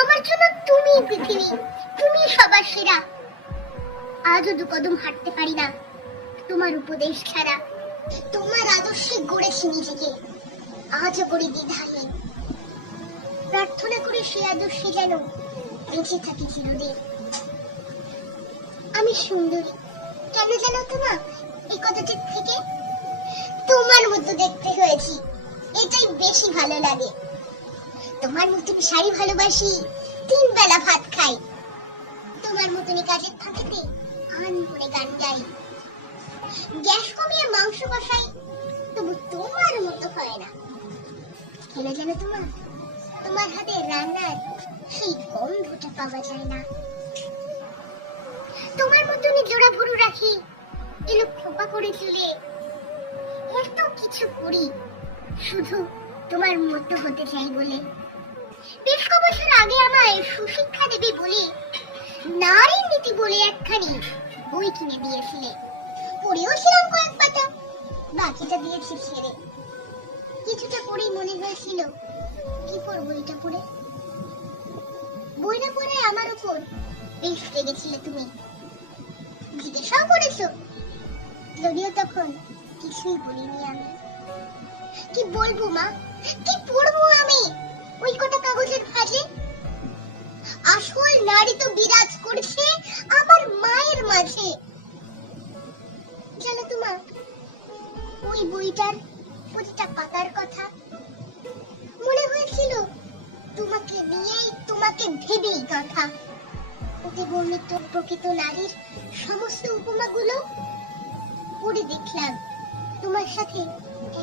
আমার জন্য তুমি পৃথিবী, তুমি সবার সেরা। আজও দু কদম হাঁটতে পারি না তোমার উপদেশ ছাড়া। তোমার আদর্শে গড়েছি নিজেকে, আজও করি দ্বিধাহীন। প্রার্থনা করে সে আদর্শে যেন বেঁচে থাকি চিরদিন। আমি সুন্দরী কেন জানো তোমার এই কথাটির থেকে? তোমার মতো দেখতে হয়েছি, এটাই বেশি ভালো লাগে। তোমার মতন শাড়ি ভালোবাসি, 3 বেলা ভাত খাই। তোমার মতনই কাজের ফাঁকেতে আন করে গান গাই। গ্যাস কমিয়ে মাংস কষাই, তবু তোমার মতো হয় না। কেন জানো তোমার হাতে রান্নার সেই গন্ধটা পাওয়া যায় না। তোমার মতনই জোড়া ভুরু রাখি, এলো খোপা করে চুলে। এত কিছু করি শুধু তোমার মতো হতে চাই বলে। বেশ ক বছর আগে আমায় সুশিক্ষা দেবে বলে নারী নীতি বলে একখানি বই কিনে দিয়েছিলে। পড়েও ছিলাম কয়েক পাতা, বাকিটা দিয়েছি ছেড়ে। কিছুটা পড়েই মনে হয়েছিল কি পড়বো এটা পড়ে। বইটা পড়ে আমার উপর বেশ রেগেছিলে তুমি, জিজ্ঞাসাও করেছো, যদিও তখন কিছুই বলিনি আমি। কি বলবো মা, কি পড়বো আমি ওই কটা কাগজের ভাঁজে? আসল নারী তো বিরাজ করছে আমার মায়ের মাঝে। জানো ওই বইটার প্রতিটা পাতার কথা মনে হয়েছিল তোমাকে নিয়েই, তোমাকে ভেবেই গাঁথা। ওতে বর্ণিত প্রকৃত নারীর সমস্ত উপমাগুলো পড়ে দেখলাম তোমার সাথে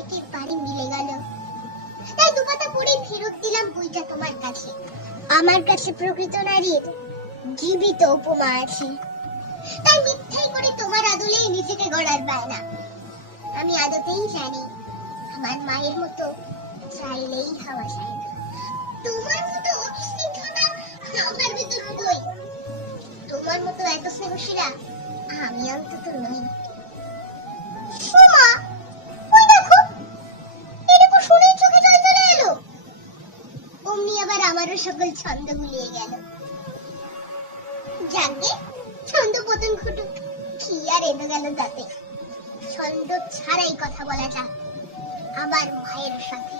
একেবারে মিলে গেল। তাই দু পাতা পড়ে ফেরত দিলাম বইটা তোমার কাছে। আমার কাছে প্রকৃত নারীর জীবিত উপমা আছে, তাই মিথ্যাই করে তোমার আদলে নিজেকে গড়ার বায়না। আমি আদতেই জানি আমার মায়ের মতো চাইলেই হওয়া যায় না। তোমার মতো অবিস্মৃততা আমার ভিতর বই, তোমার মতো এত স্নেহশীলা আমি অন্তত নই। মা, ওই দেখো, এরকম শুনেই চোখে জল চলে এলো। অমনি আবার আমারও সকল ছন্দ গুলিয়ে গেল। জানবে ছন্দ পতন ঘটুক, কি আর এলো গেল তাতে। ছন্দ ছাড়াই কথা বলা যাক আবার মায়ের সাথে।